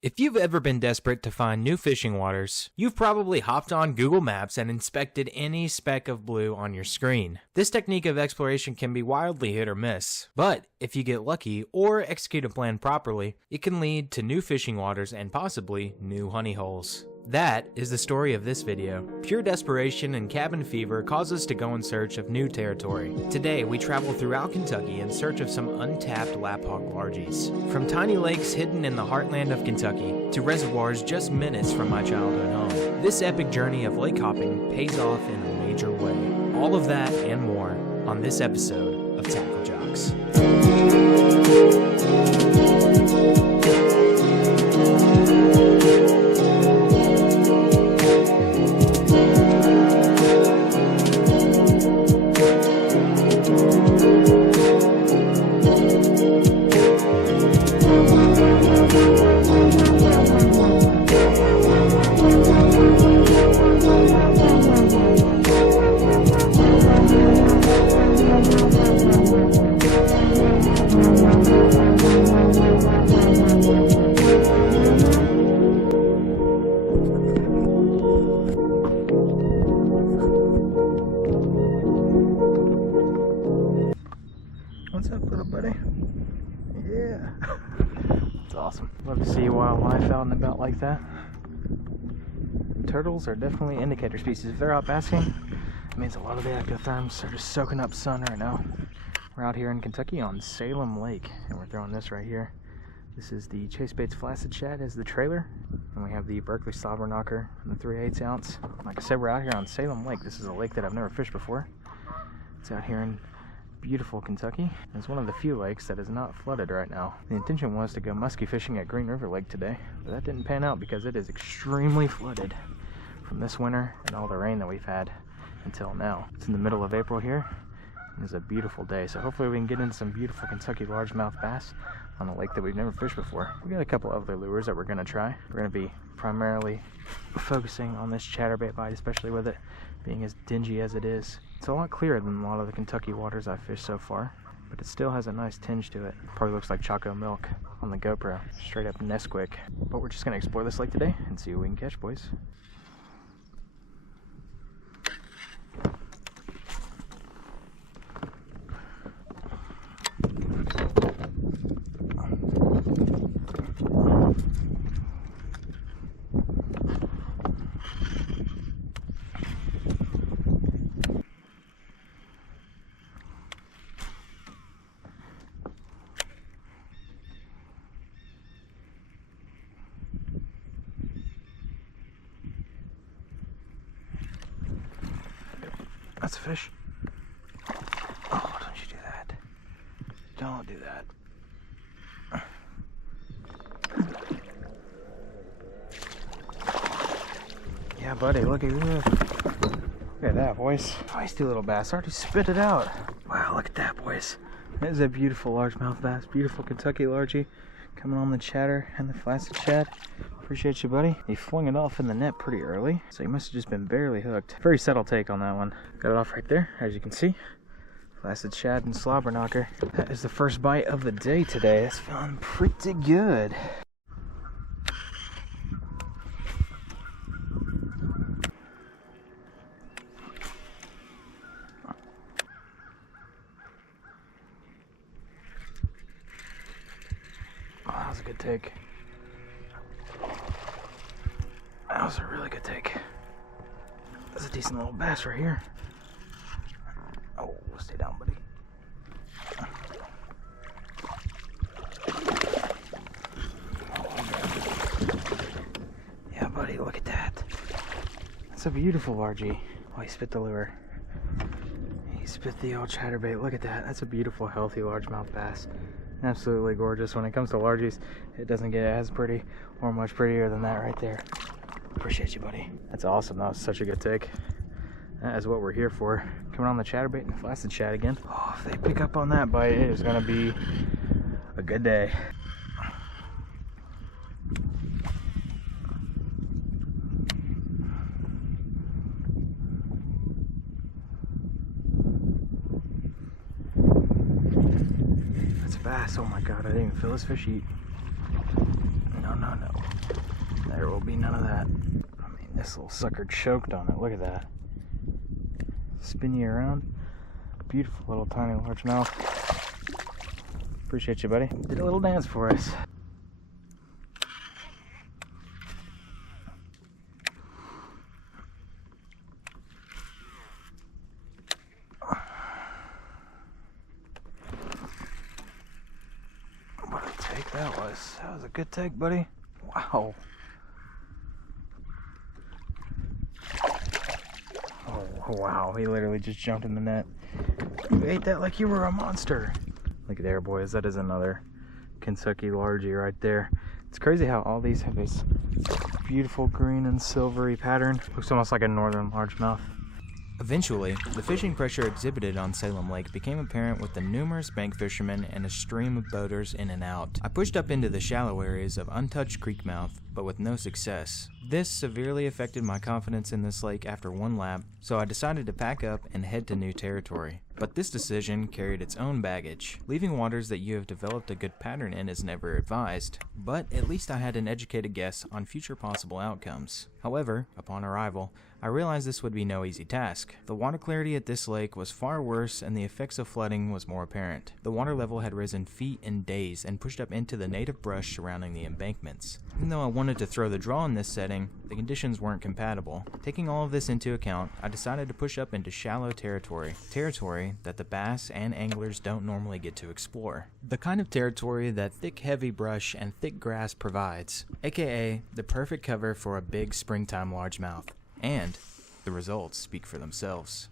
If you've ever been desperate to find new fishing waters, you've probably hopped on Google Maps and inspected any speck of blue on your screen. This technique of exploration can be wildly hit or miss, but if you get lucky or execute a plan properly, it can lead to new fishing waters and possibly new honey holes. That is the story of this video. Pure desperation and cabin fever cause us to go in search of new territory. Today, we travel throughout Kentucky in search of some untapped laphog largies. From tiny lakes hidden in the heartland of Kentucky to reservoirs just minutes from my childhood home, this epic journey of lake hopping pays off in a major way. All of that and more on this episode of TackleJox. What's up, little buddy? Yeah. It's awesome. Love to see wildlife out and about like that. Turtles are definitely indicator species. If they're out basking, it means a lot of the ectotherms are just soaking up sun right now. We're out here in Kentucky on Salem Lake, and we're throwing this right here. This is the Chase Baits Flaccid Shad as the trailer, and we have the Berkeley Slobber Knocker in the 3/8 ounce. Like I said, we're out here on Salem Lake. This is a lake that I've never fished before. It's out here in beautiful Kentucky. It's one of the few lakes that is not flooded right now. The intention was to go muskie fishing at Green River Lake today, but that didn't pan out because it is extremely flooded from this winter and all the rain that we've had until now. It's in the middle of April here, and it's a beautiful day, so hopefully we can get in some beautiful Kentucky largemouth bass on a lake that we've never fished before. We got a couple other lures that we're going to try. We're going to be primarily focusing on this chatterbait bite, especially with it being as dingy as it is. It's a lot clearer than a lot of the Kentucky waters I've fished so far, but it still has a nice tinge to it. Probably looks like Choco Milk on the GoPro. Straight up Nesquik. But we're just going to explore this lake today and see what we can catch, boys. That's a fish. Oh, don't you do that. Don't do that. Yeah, buddy, look at this. Look at that, boys. Feisty little bass. Already spit it out. Wow, look at that, boys. That is a beautiful largemouth bass. Beautiful Kentucky largie. Coming on the chatter and the flaccid shad. Appreciate you, buddy. He flung it off in the net pretty early, so he must have just been barely hooked. Very subtle take on that one. Got it off right there, as you can see. Flaccid shad and slobber knocker. That is the first bite of the day today. That's feeling pretty good. Oh, that was a good take. That was a really good take. That's a decent little bass right here. Oh, stay down, buddy. Yeah, buddy, look at that. That's a beautiful largie. Oh, he spit the lure. He spit the old chatterbait. Look at that. That's a beautiful, healthy largemouth bass. Absolutely gorgeous. When it comes to largies, it doesn't get as pretty or much prettier than that right there. Appreciate you, buddy. That's awesome. That was such a good take. That is what we're here for. Coming on the chatterbait and the flaccid shad again. Oh, if they pick up on that bite, it is going to be a good day. That's a bass. Oh my god, I didn't even feel this fish eat. No. no, no. There will be none of that. I mean, this little sucker choked on it. Look at that. Spin you around. Beautiful little tiny largemouth. Appreciate you, buddy. Did a little dance for us. What a take that was. That was a good take, buddy. Wow. Oh, wow. He literally just jumped in the net. You ate that like you were a monster. Look there, boys. That is another Kentucky largie right there. It's crazy how all these have this beautiful green and silvery pattern. Looks almost like a northern largemouth. Eventually, the fishing pressure exhibited on Salem Lake became apparent with the numerous bank fishermen and a stream of boaters in and out. I pushed up into the shallow areas of untouched creek mouth, but with no success. This severely affected my confidence in this lake after one lap, so I decided to pack up and head to new territory. But this decision carried its own baggage. Leaving waters that you have developed a good pattern in is never advised, but at least I had an educated guess on future possible outcomes. However, upon arrival, I realized this would be no easy task. The water clarity at this lake was far worse and the effects of flooding was more apparent. The water level had risen feet in days and pushed up into the native brush surrounding the embankments. Even though I wanted to throw the draw in this setting, the conditions weren't compatible. Taking all of this into account, I decided to push up into shallow territory that the bass and anglers don't normally get to explore. The kind of territory that thick heavy brush and thick grass provides, aka the perfect cover for a big springtime largemouth. And the results speak for themselves.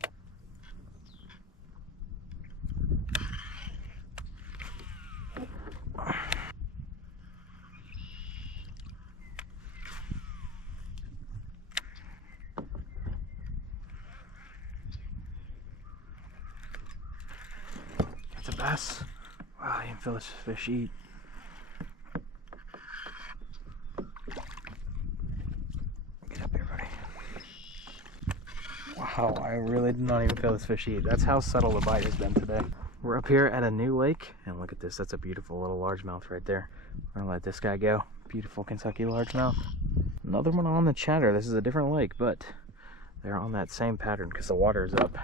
That's a bass. Wow, you can feel this fish eat. Get up here, buddy. Wow, I really did not even feel this fish eat. That's how subtle the bite has been today. We're up here at a new lake, and look at this. That's a beautiful little largemouth right there. We're gonna let this guy go. Beautiful Kentucky largemouth. Another one on the chatter. This is a different lake, but they're on that same pattern because the water is up.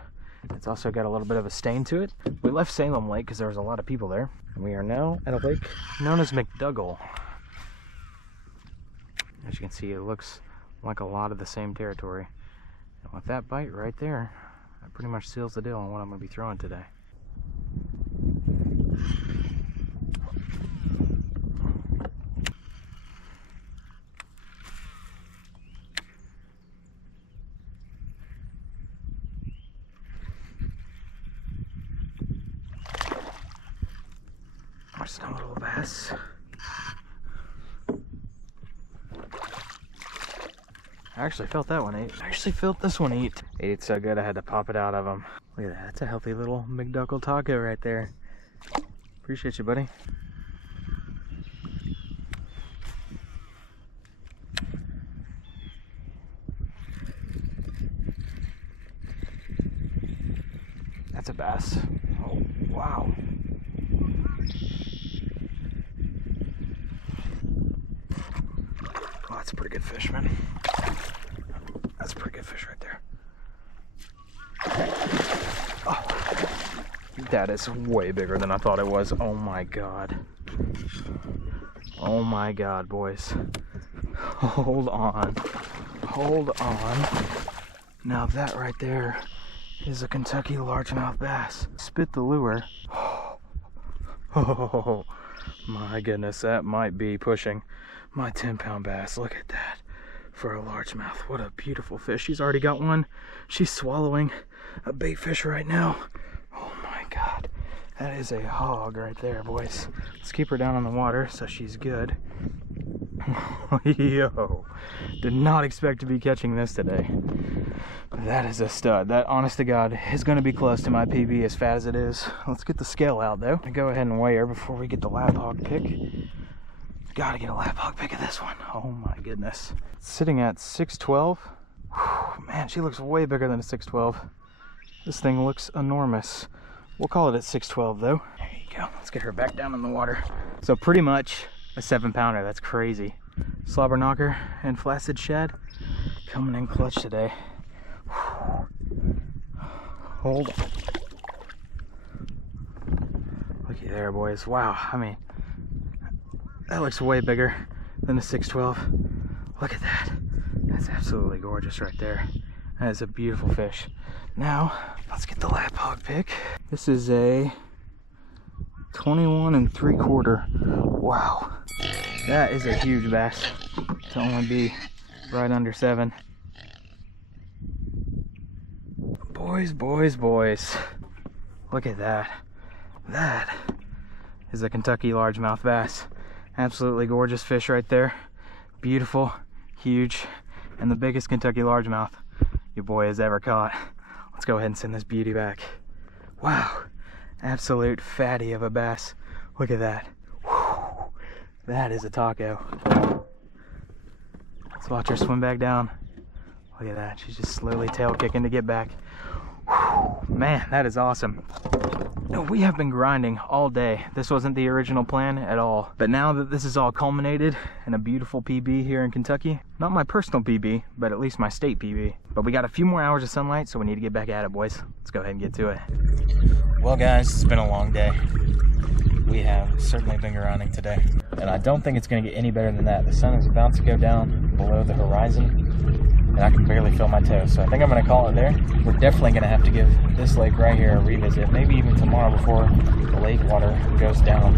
It's also got a little bit of a stain to it. We left Salem Lake because there was a lot of people there, and we are now at a lake known as McDougall. As you can see, it looks like a lot of the same territory. And with that bite right there, that pretty much seals the deal on what I'm going to be throwing today. Just a little bass. I actually felt that one eat. I actually felt this one eat. Ate it so good I had to pop it out of him. Look at that. That's a healthy little McDuckle taco right there. Appreciate you, buddy. That's a bass. Oh, wow. Oh, that's a pretty good fish, man. That's a pretty good fish right there. Oh, that is way bigger than I thought it was. Oh my god. Oh my god, boys. Hold on. Hold on. Now that right there is a Kentucky largemouth bass. Spit the lure. Oh my goodness, that might be pushing my 10-pound bass. Look at that for a largemouth. What a beautiful fish. She's already got one. She's swallowing a bait fish right now. Oh my god. That is a hog right there, boys. Let's keep her down on the water so she's good. Yo, did not expect to be catching this today. That is a stud. That, honest to God, is going to be close to my PB as fat as it is. Let's get the scale out, though. I go ahead and weigh her before we get the lap hog pick. Gotta get a lap hog pick of this one. Oh my goodness. Sitting at 612. Whew, man, she looks way bigger than a 612. This thing looks enormous. We'll call it at 612 though. There you go. Let's get her back down in the water. So pretty much a 7-pounder. That's crazy. slobber knocker and flaccid shad coming in clutch today. Whew. Hold on. Looky there, boys. Wow, I mean, that looks way bigger than a 612. Look at that. That's absolutely gorgeous right there. That is a beautiful fish. Now, let's get the lap hog pick. This is a 21 3/4. Wow. That is a huge bass to only be right under 7. Boys, boys, boys. Look at that. That is a Kentucky largemouth bass. Absolutely gorgeous fish right there. Beautiful, huge, and the biggest Kentucky largemouth your boy has ever caught. Let's go ahead and send this beauty back. Wow, absolute fatty of a bass. Look at that. Whew. That is a taco. Let's watch her swim back down. Look at that, she's just slowly tail kicking to get back. Whew. Man, that is awesome. We have been grinding all day. This wasn't the original plan at all. But now that this is all culminated in a beautiful PB here in Kentucky, not my personal PB, but at least my state PB. But we got a few more hours of sunlight, so we need to get back at it, boys. Let's go ahead and get to it. Well, guys, it's been a long day. We have certainly been grinding today. And I don't think it's gonna get any better than that. The sun is about to go down below the horizon, and I can barely feel my toes. So I think I'm gonna call it there. We're definitely gonna have to give this lake right here a revisit, maybe even tomorrow before the lake water goes down.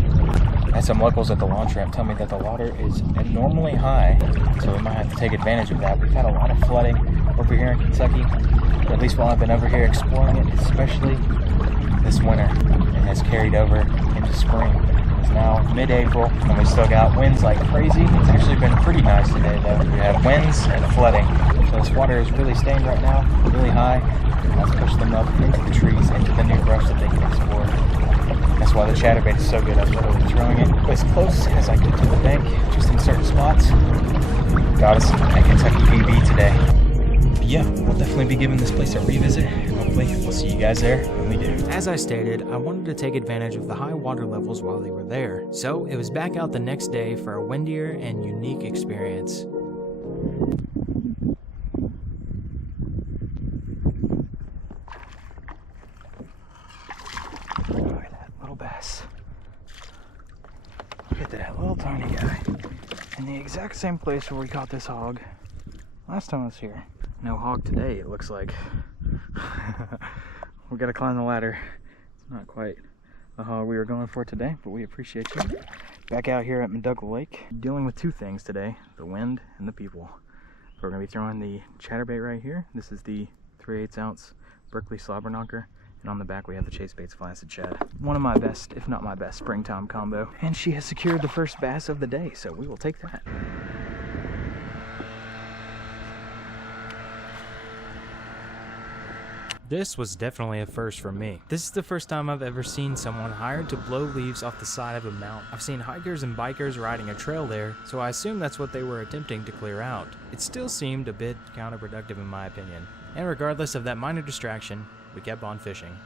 I had some locals at the launch ramp tell me that the water is abnormally high, so we might have to take advantage of that. We've had a lot of flooding over here in Kentucky, at least while I've been over here exploring it, especially this winter. It has carried over into spring. It's now mid-April, and we still got winds like crazy. It's actually been pretty nice today, though. We have winds and flooding. So this water is really staying right now, really high. And that's pushed them up into the trees, into the new brush that they can explore. That's why the chatterbait is so good. I'm literally throwing it as close as I could to the bank, just in certain spots. Got us a Kentucky PB today. But yeah, we'll definitely be giving this place a revisit, and hopefully we'll see you guys there when we do. As I stated, I wanted to take advantage of the high water levels while they were there, so it was back out the next day for a windier and unique experience. Look at that little bass. Look at that little tiny guy. In the exact same place where we caught this hog last time I was here. No hog today, it looks like. We gotta climb the ladder. It's not quite the hog we were going for today, but we appreciate you. Back out here at Medulla Lake, dealing with two things today, the wind and the people. So we're gonna be throwing the chatterbait right here. This is the 3/8 ounce Berkeley slobber knocker. And on the back we have the Chase Baits Flaccid Shad. One of my best, if not my best, springtime combo. And she has secured the first bass of the day, so we will take that. This was definitely a first for me. This is the first time I've ever seen someone hired to blow leaves off the side of a mountain. I've seen hikers and bikers riding a trail there, so I assume that's what they were attempting to clear out. It still seemed a bit counterproductive in my opinion. And regardless of that minor distraction, we kept on fishing.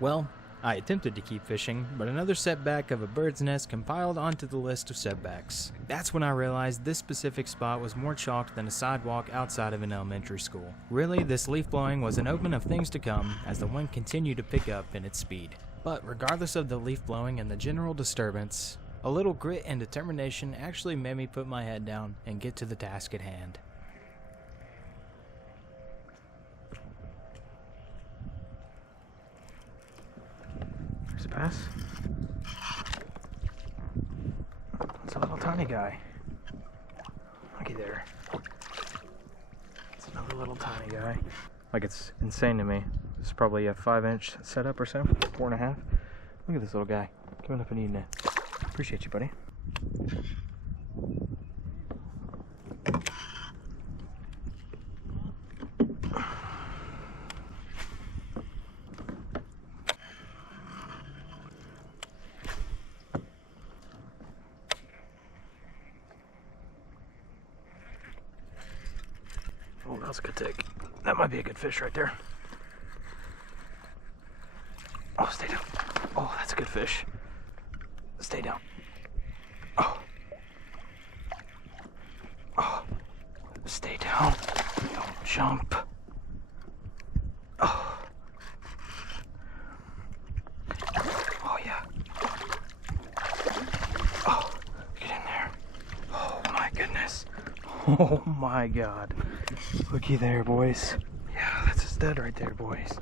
Well, I attempted to keep fishing, but another setback of a bird's nest compiled onto the list of setbacks. That's when I realized this specific spot was more chalked than a sidewalk outside of an elementary school. Really, this leaf blowing was an omen of things to come as the wind continued to pick up in its speed. But regardless of the leaf blowing and the general disturbance, a little grit and determination actually made me put my head down and get to the task at hand. There's a bass. It's a little tiny guy. Looky there. It's another little tiny guy. Like, it's insane to me. This is probably a 5-inch setup or so, 4.5. Look at this little guy coming up and eating it. Appreciate you, buddy. Oh, that was a good take. That might be a good fish right there. Oh, stay down. Oh, that's a good fish. Stay down. Oh my God. Looky there, boys. Yeah, that's a stud right there, boys.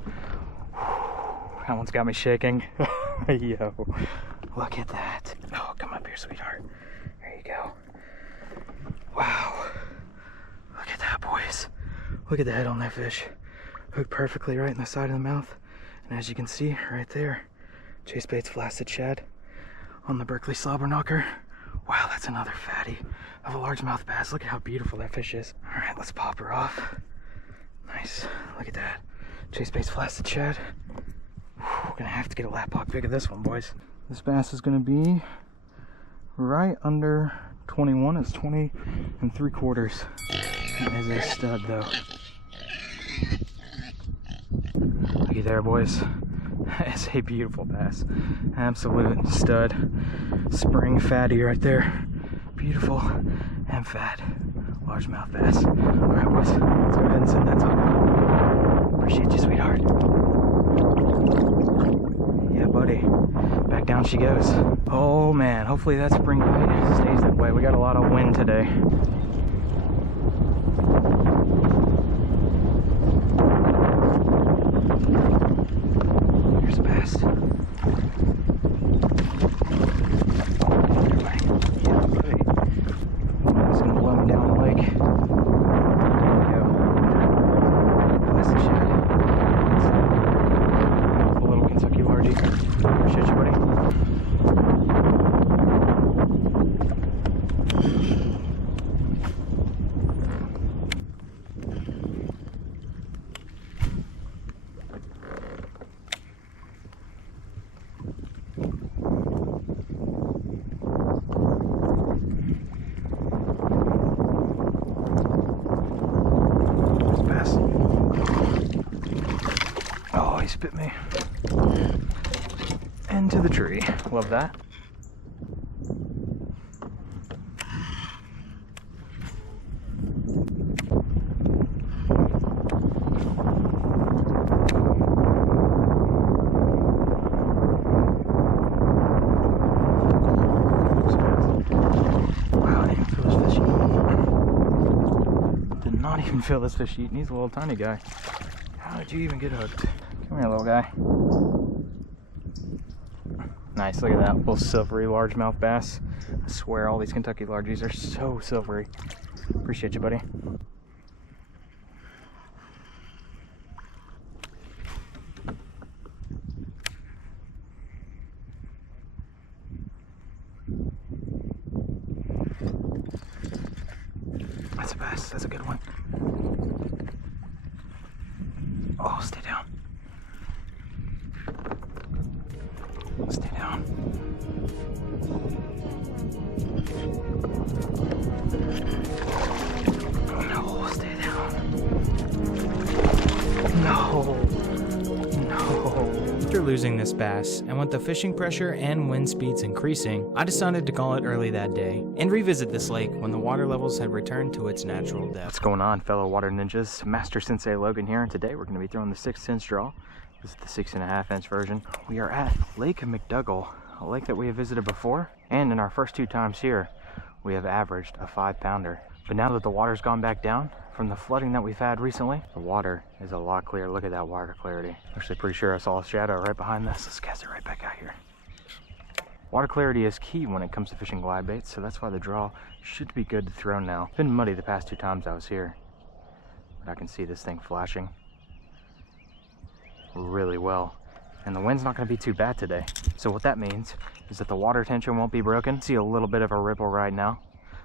That one's got me shaking. Yo, look at that. Oh, come up here, sweetheart. There you go. Wow. Look at that, boys. Look at the head on that fish. Hooked perfectly right in the side of the mouth. And as you can see right there, chase bait's flaccid shad on the Berkeley slobber knocker. Wow, that's another fatty of a largemouth bass. Look at how beautiful that fish is. All right, let's pop her off. Nice. Look at that. Chase bait's flaccid shad. We're gonna have to get a lap hog pick of this one, boys. This bass is gonna be right under 21. It's 20 3/4. That is a stud, though. Looky there, boys. That is a beautiful bass. Absolute stud. Spring fatty right there. Beautiful and fat largemouth bass. Alright, boys, let's go ahead and send that taco. Appreciate you, sweetheart. Yeah, buddy. Back down she goes. Oh man, hopefully that spring bite stays that way. We got a lot of wind today. Here's a bass. Yeah, buddy. It's gonna blow me down the lake. There we go. Plastic shad. A little Kentucky largie. Appreciate you, buddy. Oh, he spit me into the tree. Love that. Wow, I didn't even feel this fish eating. Did not even feel this fish eating. He's a little tiny guy. How did you even get hooked? Come here, little guy. Nice, look at that little silvery largemouth bass. I swear all these Kentucky largies are so silvery. Appreciate you, buddy. That's a bass, that's a good one. Oh, stay down. Stay down. No, stay down. No. No. After losing this bass, and with the fishing pressure and wind speeds increasing, I decided to call it early that day, and revisit this lake when the water levels had returned to its natural depth. What's going on, fellow water ninjas? Master Sensei Logan here, and today we're going to be throwing the 6-inch draw. This is the 6.5-inch version. We are at Lake McDougall, a lake that we have visited before, and in our first 2 times here, we have averaged a 5-pounder. But now that the water's gone back down from the flooding that we've had recently, the water is a lot clearer. Look at that water clarity. Actually, pretty sure I saw a shadow right behind this. Let's cast it right back out here. Water clarity is key when it comes to fishing glide baits, so that's why the draw should be good to throw now. It's been muddy the past 2 times I was here, but I can see this thing flashing really well. And the wind's not going to be too bad today. So what that means is that the water tension won't be broken. See a little bit of a ripple right now,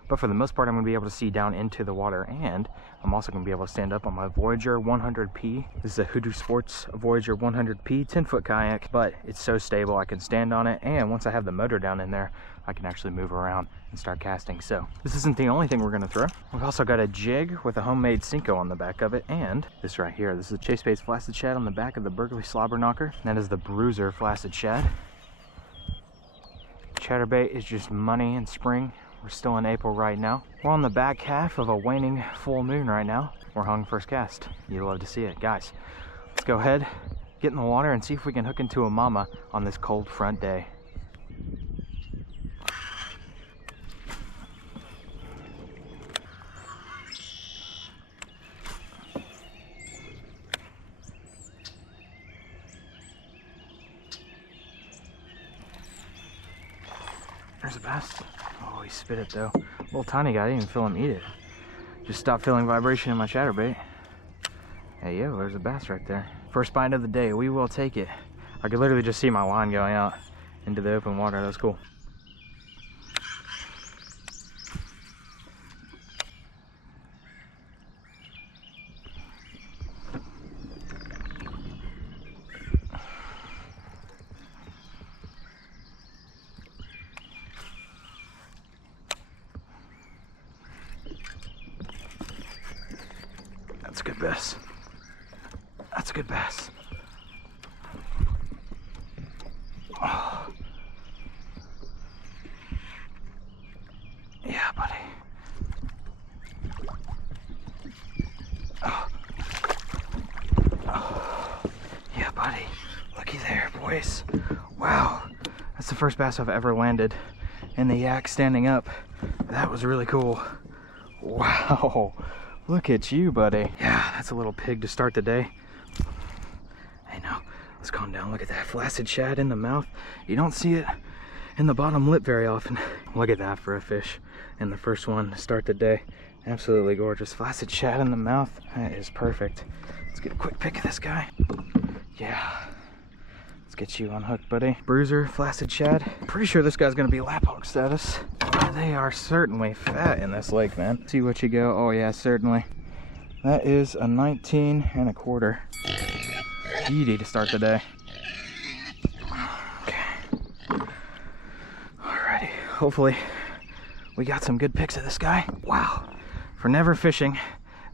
but for the most part I'm going to be able to see down into the water, and I'm also going to be able to stand up on my Voyager 100P. This is a Hoodoo Sports Voyager 100P 10-foot kayak, but it's so stable I can stand on it, and once I have the motor down in there I can actually move around and start casting. So this isn't the only thing we're going to throw. We've also got a jig with a homemade Cinco on the back of it, and this right here, this is a chase bait's flaccid shad on the back of the Berkeley slobber knocker. That is the Bruiser flaccid shad. Chatterbait is just money in spring. We're still in April right now. We're on the back half of a waning full moon right now. We're hung first cast. You love to see it. Guys, let's go ahead, get in the water, and see if we can hook into a mama on this cold front day. There's a bass. Oh, he spit it though. Little tiny guy, I didn't even feel him eat it. Just stopped feeling vibration in my chatterbait. Hey, yo, there's a bass right there. First bite of the day, we will take it. I could literally just see my line going out into the open water. That was cool. That's a good bass. That's a good bass. Oh. Yeah, buddy. Oh. Oh. Yeah, buddy. Looky there, boys. Wow. That's the first bass I've ever landed in the yak standing up. That was really cool. Wow. Look at you, buddy. Yeah, that's a little pig to start the day. Hey, now, let's calm down. Look at that flaccid shad in the mouth. You don't see it in the bottom lip very often. Look at that for a fish. And the first one to start the day. Absolutely gorgeous. Flaccid shad in the mouth. That is perfect. Let's get a quick pick of this guy. Yeah. Let's get you unhooked, buddy. Bruiser, flaccid shad. Pretty sure this guy's gonna be lap hog status. They are certainly fat in this lake, man. See what you go. Oh yeah, certainly. That is a 19 1/4. Beauty to start the day. Okay. Alrighty. Hopefully we got some good pics of this guy. Wow. For never fishing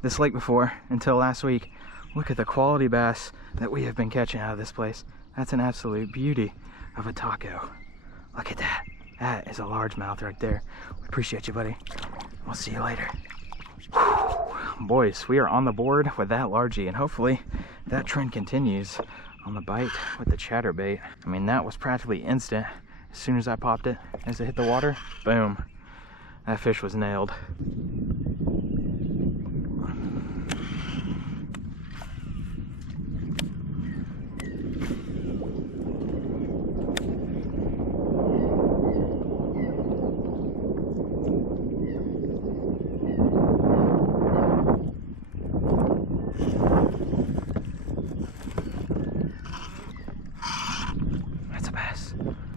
this lake before until last week, look at the quality bass that we have been catching out of this place. That's an absolute beauty of a taco. Look at that. That is a largemouth right there. We appreciate you, buddy. We'll see you later. Whew. Boys, we are on the board with that largie, and hopefully that trend continues on the bite with the chatterbait. I mean, that was practically instant. As soon as I popped it, as it hit the water, boom. That fish was nailed.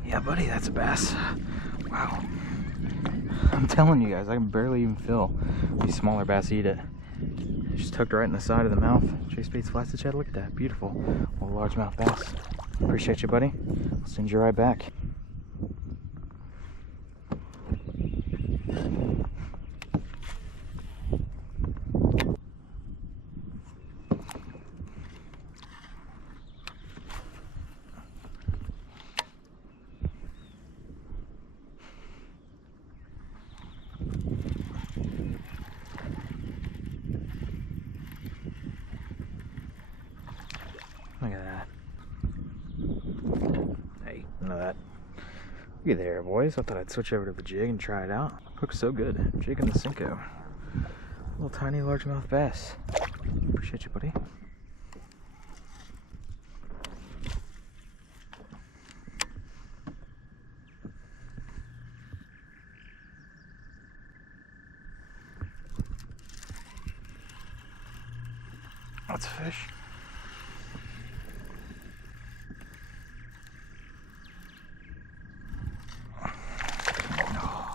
Yeah, buddy, that's a bass. Wow. I'm telling you guys, I can barely even feel these smaller bass eat it. Just hooked right in the side of the mouth. Chase bait's flaccid shad. Look at that. Beautiful little largemouth bass. Appreciate you, buddy. I'll send you right back. Look at that. Hey, none of that. Look at there, boys. I thought I'd switch over to the jig and try it out. Looks so good. Jig and the Cinco. Little tiny largemouth bass. Appreciate you, buddy. That's a fish.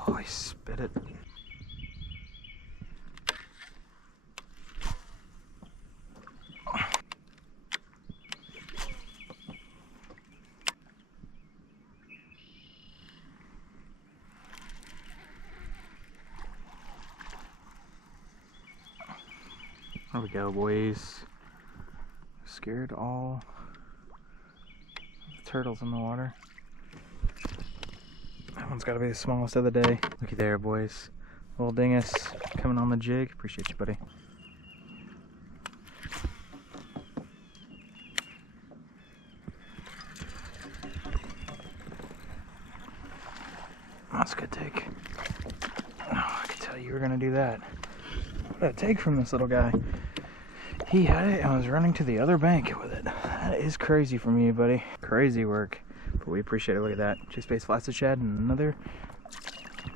Oh, I spit it. There we go, boys. Scared all the turtles in the water. That one's gotta be the smallest of the day. Looky there, boys. Little dingus coming on the jig. Appreciate you, buddy. That's a good take. Oh, I could tell you were gonna do that. What did I take from this little guy? He had it and was running to the other bank with it. That is crazy from you, buddy. Crazy work. But we appreciate it. Look at that. Chase bait's flaccid shad and another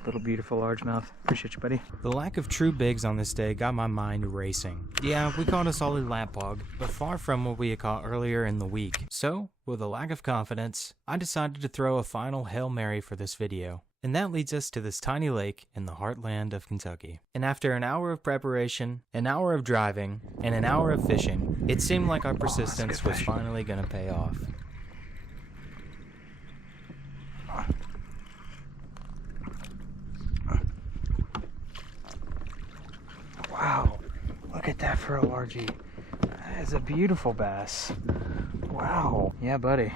Little beautiful largemouth. Appreciate you, buddy. The lack of true bigs on this day got my mind racing. Yeah, we caught a solid lapwog, but far from what we had caught earlier in the week. So, with a lack of confidence, I decided to throw a final Hail Mary for this video. And that leads us to this tiny lake in the heartland of Kentucky. And after an hour of preparation, an hour of driving, and an hour of fishing, it seemed like our persistence was finally going to pay off. Wow, look at that for a largie. That is a beautiful bass. Wow. Yeah, buddy.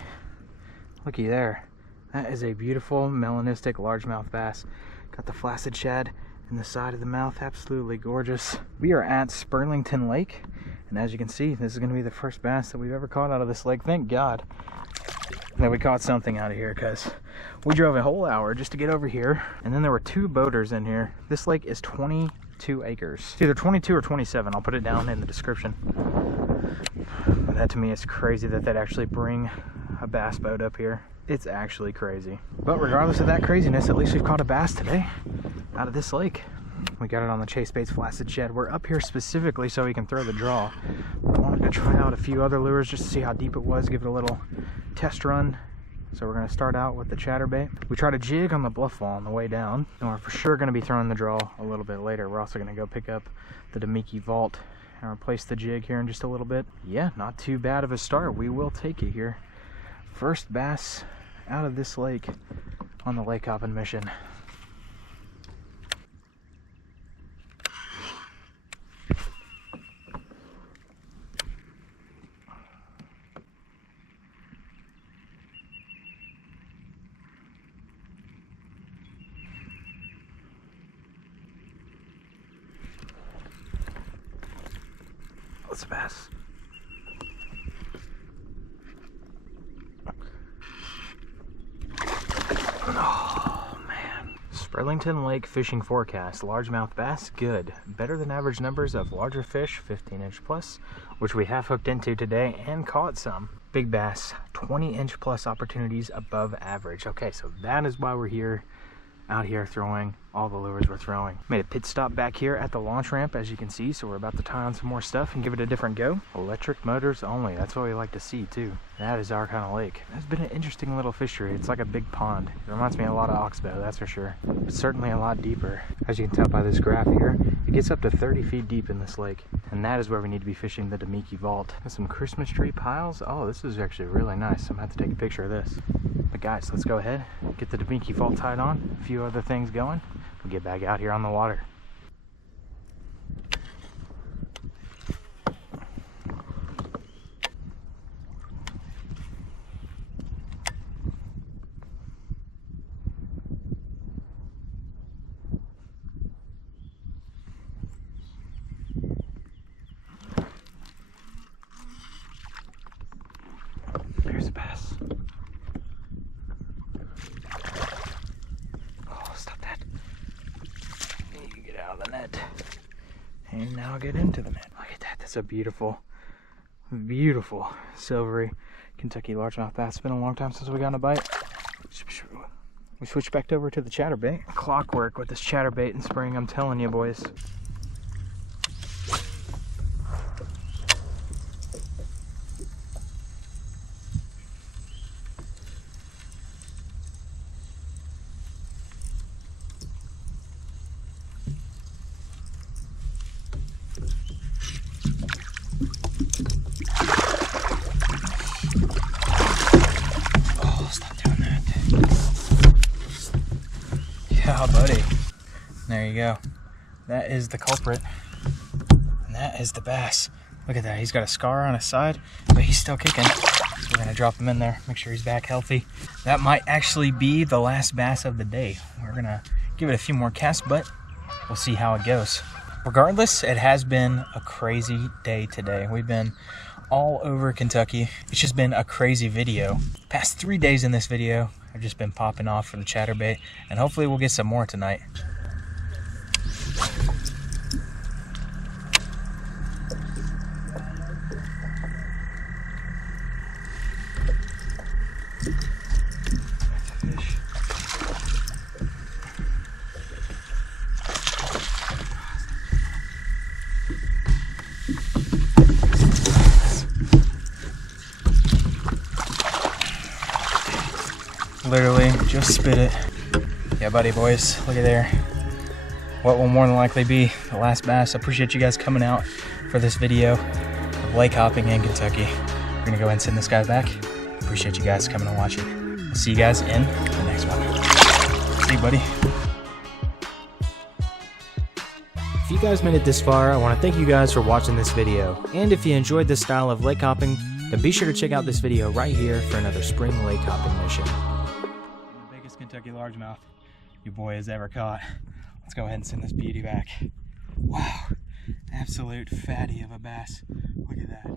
Looky there. That is a beautiful melanistic largemouth bass. Got the flaccid shad in the side of the mouth. Absolutely gorgeous. We are at Spurlington Lake, and as you can see, this is going to be the first bass that we've ever caught out of this lake. Thank God that we caught something out of here, because we drove a whole hour just to get over here, and then there were 2 boaters in here. This lake is 22 acres. It's either 22 or 27. I'll put it down in the description. But that to me is crazy that they'd actually bring a bass boat up here. It's actually crazy. But regardless of that craziness, at least we've caught a bass today out of this lake. We got it on the Chase Baits flaccid shed. We're up here specifically so we can throw the draw. I wanted to try out a few other lures just to see how deep it was, give it a little test run. So we're going to start out with the chatterbait. We tried a jig on the bluff wall on the way down, and we're for sure going to be throwing the draw a little bit later. We're also going to go pick up the Demiki Vault and replace the jig here in just a little bit. Yeah, not too bad of a start. We will take it here. First bass out of this lake on the lake hopping mission. Let's bass. Oh man. Spurlington Lake fishing forecast. Largemouth bass, good. Better than average numbers of larger fish, 15-inch plus, which we have hooked into today and caught some. Big bass, 20-inch plus opportunities above average. Okay, so that is why we're here, out here throwing all the lures we're throwing. Made a pit stop back here at the launch ramp, as you can see, so we're about to tie on some more stuff and give it a different go. Electric motors only, that's what we like to see too. That is our kind of lake. It's been an interesting little fishery. It's like a big pond. It reminds me a lot of oxbow, that's for sure. But certainly a lot deeper. As you can tell by this graph here, it gets up to 30 feet deep in this lake. And that is where we need to be fishing the Demiki Vault. Got some Christmas tree piles. Oh, this is actually really nice. I'm gonna have to take a picture of this. But guys, let's go ahead, get the Demiki Vault tied on, a few other things going. We'll get back out here on the water. There's a bass. Oh, stop that. You get out of the net. And now get into the net. Look at that. That's a beautiful, beautiful silvery Kentucky largemouth bass. It's been a long time since we got a bite. We switched back over to the chatterbait. Clockwork with this chatterbait in spring, I'm telling you, boys. Yeah, buddy. There you go. That is the culprit. And that is the bass. Look at that. He's got a scar on his side, but he's still kicking. We're going to drop him in there, make sure he's back healthy. That might actually be the last bass of the day. We're going to give it a few more casts, but we'll see how it goes. Regardless, it has been a crazy day today. We've been all over Kentucky. It's just been a crazy video. Past 3 days in this video, I've just been popping off for the chatterbait, and hopefully we'll get some more tonight. literally just spit it. Yeah, buddy, boys, look at there. What will more than likely be the last bass. I appreciate you guys coming out for this video of lake hopping in Kentucky. We're gonna go ahead and send this guy back. Appreciate you guys coming and watching. I'll see you guys in the next one. See you, buddy. If you guys made it this far, I want to thank you guys for watching this video. And if you enjoyed this style of lake hopping, then be sure to check out this video right here for another spring lake hopping mission. The biggest Kentucky largemouth your boy has ever caught. Let's go ahead and send this beauty back. Wow, absolute fatty of a bass. Look at that.